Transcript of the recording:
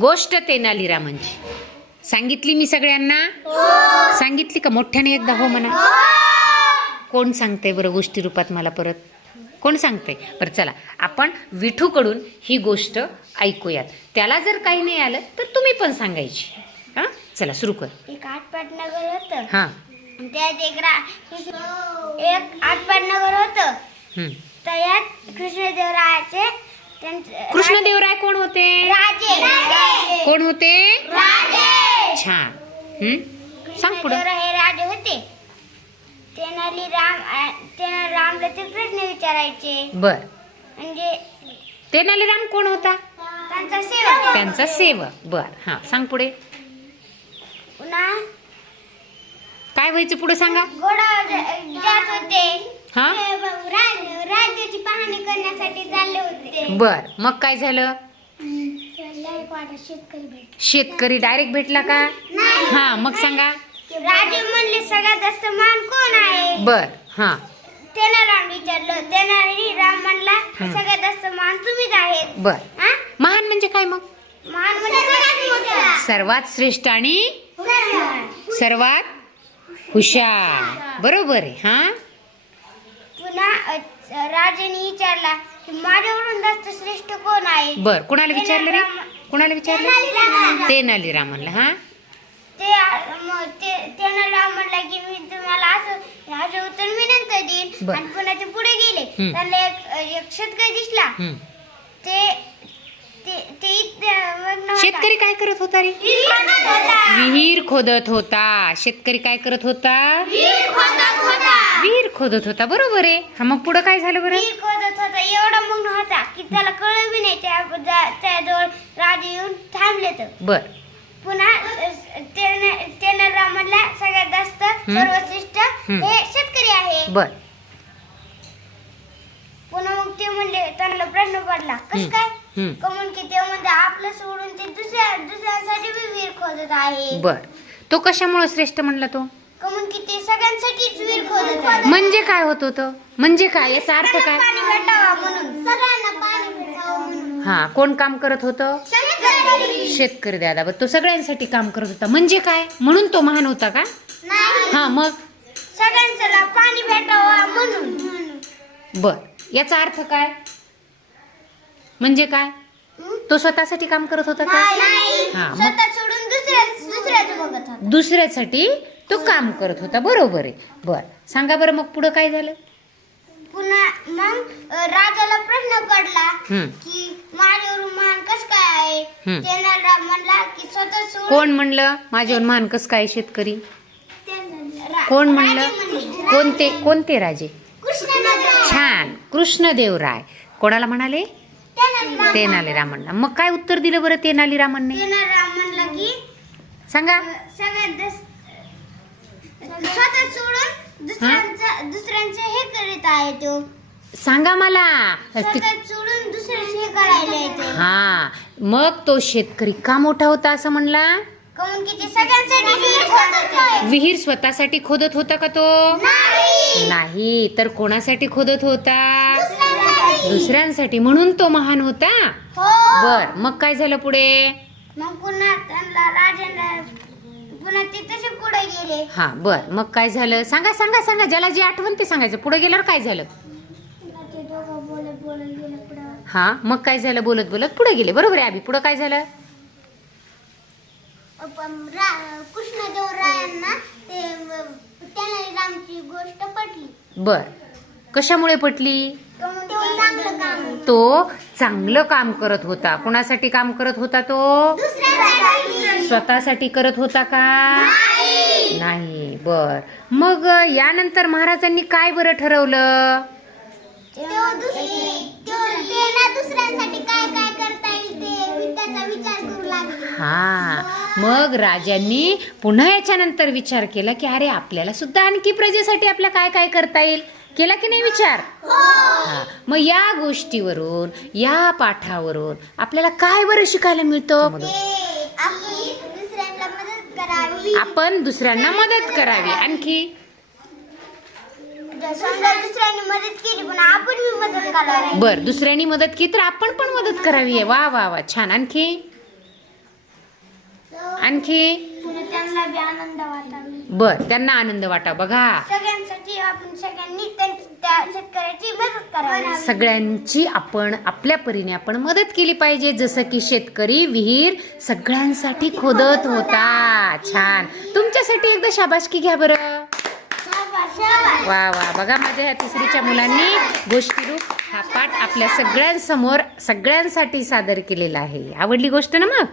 गोष्ट तेनालीरामांची सांगितली मी सगळ्यांना? सांगितली का? मोठ्याने एकदा हो म्हणा. कोण सांगते बरं गोष्टी रूपात मला परत? कोण सांगते? बरं चला आपण विठूकडून ही गोष्ट ऐकूयात. त्याला जर काही नाही आलं तर तुम्ही पण सांगायची. हां चला सुरू कर. एक आटपाट नगर होतं. हां त्यात एक आटपाट नगर होतं. त्यात कृष्णदेवरायाचे कृष्णदेवराय कोण होते? राजे. कोण होते? राजे. छान. सांग पुढं. कृष्णदेवराय हे राजे होते. त्यांना रामला ते प्रश्न विचारायचे. बर. म्हणजे तेनालीराम कोण होता? त्यांचा सेवक. त्यांचा सेवक. बर. हां सांग पुढे. पुन्हा काय व्हायचं पुढे सांगा. घोडावर जात होते. हां राज्याची पाहणी करण्यासाठी चालले होते. बर. मग काय झालं? शेतकरी भेटले. शेतकरी डायरेक्ट भेटला का? हां मग सांगा. राजे म्हणले सगळ्यात जास्त मान कोण आहे? बर. हां त्याला राम विचारलं. त्याला राम म्हणला सगळ्यात जास्त मान तुम्हीच आहेत. बर. हा? महान म्हणजे काय मग? मान म्हणजे सगळ्यात मोठा. सर्वात श्रेष्ठ आणि सर्वात हुशार. बरोबर आहे. हां पुन्हा राजाने विचारला की माझ्यावरून जास्त श्रेष्ठ कोण आहे? बर. कुणाला विचारलं रे? कुणाला विचारलं? तेनालीरामांना. हां त्यानं राम म्हणला की मी तुम्हाला असं उत्तर मी नंतर देईन. आणि पुन्हा ते पुढे गेले. त्यांना एक शेतकरी दिसला. शेतकरी काय करत होता रे? विहीर खोदत होता. शेतकरी काय करत होता? विहीर खोदत होता. बरोबर आहे. हा मग पुढे काय झालं बरं? विहीर खोदत होता. एवढा मग्न होता की त्याला कळलं बी नाही. त्याजवळ राजे येऊन थांबले. तर बर. पुन्हा त्यानं राम म्हणला सगळ्यात जास्त सर्वश्रेष्ठ हे शेतकरी आहे. बर. पुन्हा मग ते म्हणले त्यांना प्रश्न पडला कसं काय? कमून की ते म्हणजे आपलं सोडून ते दुसऱ्यांसाठी विहीर खोदत आहे. बर. तो कशामुळे श्रेष्ठ म्हणला तो? कमून की ते सगळ्यांसाठीच विहीर खोदत आहे. म्हणजे काय होत होतं? म्हणजे काय? याचा अर्थ काय? पाणी भेटावं म्हणून. सगळ्यांना पाणी भेटावं म्हणून. हा कोण काम करत होतं? शेतकरी दादा. तो सगळ्यांसाठी काम करत होता. म्हणजे काय? म्हणून तो महान होता का? नाही. हा मग सगळ्यांना पाणी भेटावं म्हणून. बर. याचा अर्थ काय? म्हणजे काय? तो स्वतःसाठी काम करत होता का? हा मग स्वतः सोडून दुसऱ्याचं बघत होता. दुसऱ्यासाठी तो काम करत होता. बरोबर आहे. बर. सांगा बरं मग पुढे काय झालं? पुन्हा मग राजाला प्रश्न पडला की माझ्यावरून मान कस काय आहे? त्यानं म्हणला की स्वतः सोडून. कोण म्हणलं माझ्यावर मान कस काय? शेतकरी. कोण म्हणलं? कोणते राजे? छान. कृष्णदेवराय. कोणाला म्हणाले? तेनालीरामांना. मग काय उत्तर दिलं बरं तेनालीरामांनी? राम म्हणला की सांगा. सगळ्यात स्वतः सोडून दुसऱ्यांचं हे करीत आहे तो. सांगा मला. स्वतः सोडून दुसऱ्यांचं हे करायला येते. हा मग तो शेतकरी का मोठा होता असं म्हणला? काऊन की ते सगळ्यांसाठी विहीर खोदत आहे. विहीर स्वतःसाठी खोदत होता का तो? नाही. तर कोणासाठी खोदत होता? दुसऱ्यांसाठी. म्हणून तो महान होता. बर. मग काय झालं पुढे? मग पुन्हा त्यांना राजांना पुन्हा ते तसे पुढे गेले. हा बर. मग काय झालं? सांगा सांगा सांगा. ज्याला जे आठवण ते सांगायचं. पुढे गेल्यावर काय झालं? ते दोघं बोलत गेले पुढे. हा मग काय झालं? बोलत बोलत पुढे गेले. बरोबर आहे अभि. पुढे काय झालं? कृष्णदेवरायांना त्याला रामची गोष्ट पटली. बर. कशामुळे पटली? तो चांगलं काम करत होता. कोणासाठी काम करत होता तो? स्वतःसाठी करत होता का? नाही. बर. मग यानंतर महाराजांनी काय बरं ठरवलं? दुसऱ्यांसाठी काय काय करता येईल ते त्याचा विचार करू लागले. हा मग राजांनी पुन्हा याच्यानंतर विचार केला की अरे आपल्याला सुद्धा आणखी प्रजेसाठी आपल्या काय काय करता येईल. केला की नाही विचार? हा मग या गोष्टीवरून या पाठावरून आपल्याला काय बरं शिकायला मिळतं? आपण दुसऱ्यांना मदत करावी. आणखी दुसऱ्यांनी मदत केली पण आपण भी मदत करावी. बर. दुसऱ्यांनी मदत केली तर आपण पण मदत करावी. वा वा वा. छान. आणखी आणखी पुन्हा त्यांना बी आनंद वाटावा. बर, त्यांना आनंद वाटा. बघा, सगळ्यांसाठी आपण सगळ्यांनी त्या शेतकऱ्याची मदत करावी. सगळ्यांची आपण आपल्या परीने आपण मदत केली पाहिजे. जसं की शेतकरी विहीर सगळ्यांसाठी खोदत होता. छान. तुमच्यासाठी एकदा शाबासकी घ्या बरं. वा वा. बघा, माझ्या ह्या तिसरीच्या मुलांनी गोष्टीरूप हा पाठ आपल्या सगळ्यांसमोर सगळ्यांसाठी सादर केलेला आहे. आवडली गोष्ट ना मग?